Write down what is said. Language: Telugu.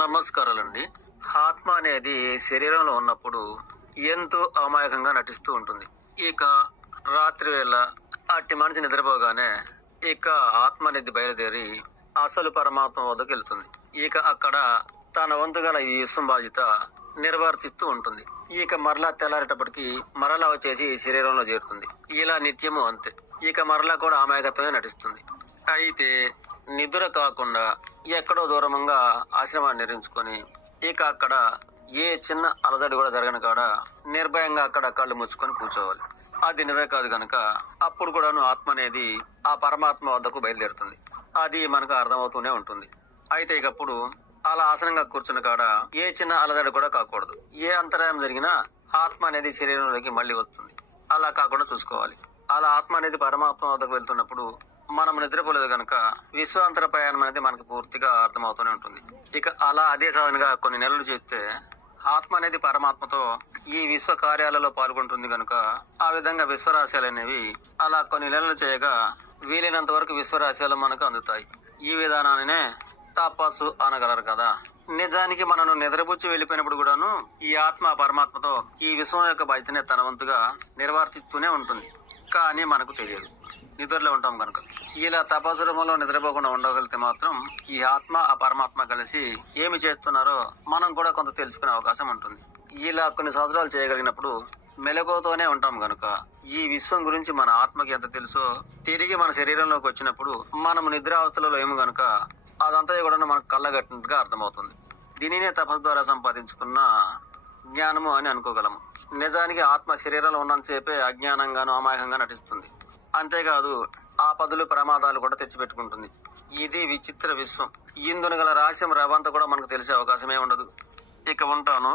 నమస్కారాలండి. ఆత్మ అనేది శరీరంలో ఉన్నప్పుడు ఎంతో అమాయకంగా నటిస్తూ ఉంటుంది. ఇక రాత్రి వేళ అట్టి మనిషి నిద్రపోగానే ఇక ఆత్మ అనేది బయలుదేరి అసలు పరమాత్మ వద్దకు వెళ్తుంది. ఇక అక్కడ తన వంతు గల ఈ విశ్వం బాధ్యత నిర్వర్తిస్తూ ఉంటుంది. ఇక మరలా తెల్లారేటప్పటికి మరలా వచ్చేసి ఈ శరీరంలో చేరుతుంది. ఇలా నిత్యము అంతే. ఇక మరలా కూడా అమాయకత్వమే నటిస్తుంది. అయితే నిద్ర కాకుండా ఎక్కడో దూరంగా ఆశ్రమాన్ని నిర్మించుకొని ఇక అక్కడ ఏ చిన్న అలజడి కూడా జరగని కాడ నిర్భయంగా అక్కడ కళ్ళు ముచ్చుకొని కూర్చోవాలి. అది నిద్ర కాదు గనక అప్పుడు కూడాను ఆత్మ అనేది ఆ పరమాత్మ వద్దకు బయలుదేరుతుంది. అది మనకు అర్థమవుతూనే ఉంటుంది. అయితే ఇకప్పుడు అలా ఆసనంగా కూర్చున్న కాడ ఏ చిన్న అలజడి కూడా కాకూడదు. ఏ అంతరాయం జరిగినా ఆత్మ అనేది శరీరంలోకి మళ్ళీ వస్తుంది. అలా కాకుండా చూసుకోవాలి. అలా ఆత్మ అనేది పరమాత్మ వద్దకు వెళ్తున్నప్పుడు మనం నిద్రపోలేదు కనుక విశ్వాంతర ప్రయాణం అనేది మనకు పూర్తిగా అర్థమవుతూనే ఉంటుంది. ఇక అలా అదే సాధనగా కొన్ని నెలలు చేస్తే ఆత్మ అనేది పరమాత్మతో ఈ విశ్వ కార్యాలలో పాల్గొంటుంది కనుక ఆ విధంగా విశ్వరాశయాలు అనేవి అలా కొన్ని నెలలు చేయగా వీలైనంత వరకు విశ్వరాశయాలు మనకు అందుతాయి. ఈ విధానాన్నే తపస్సు అనగలరు కదా. నిజానికి మనను నిద్రపుచ్చి వెళ్ళిపోయినప్పుడు కూడాను ఈ ఆత్మ పరమాత్మతో ఈ విశ్వం యొక్క బాధ్యతనే తన వంతుగా నిర్వర్తిస్తూనే ఉంటుంది. కానీ మనకు తెలియదు, నిద్రలో ఉంటాం కనుక. ఇలా తపస్సు రూపంలో నిద్రపోకుండా ఉండగలిగితే మాత్రం ఈ ఆత్మ ఆ పరమాత్మ కలిసి ఏమి చేస్తున్నారో మనం కూడా కొంత తెలుసుకునే అవకాశం ఉంటుంది. ఇలా కొన్ని సంవత్సరాలు చేయగలిగినప్పుడు మెలకువతోనే ఉంటాం కనుక ఈ విశ్వం గురించి మన ఆత్మకి ఎంత తెలుసో తిరిగి మన శరీరంలోకి వచ్చినప్పుడు మనం నిద్రావస్థలలో ఏమి గనుక అదంతా కూడా మనకు కళ్ళగట్టినట్టుగా అర్థమవుతుంది. దీనినే తపస్సు ద్వారా సంపాదించుకున్న జ్ఞానము అని అనుకోగలము. నిజానికి ఆత్మ శరీరంలో ఉన్నంతసేపే అజ్ఞానంగాను అమాయకంగా నటిస్తుంది. అంతేకాదు ఆపదలు ప్రమాదాలు కూడా తెచ్చిపెట్టుకుంటుంది. ఇది విచిత్ర విశ్వం. ఇందును గల రహస్యం రవంతా కూడా మనకు తెలిసే అవకాశమే ఉండదు. ఇక ఉంటాను.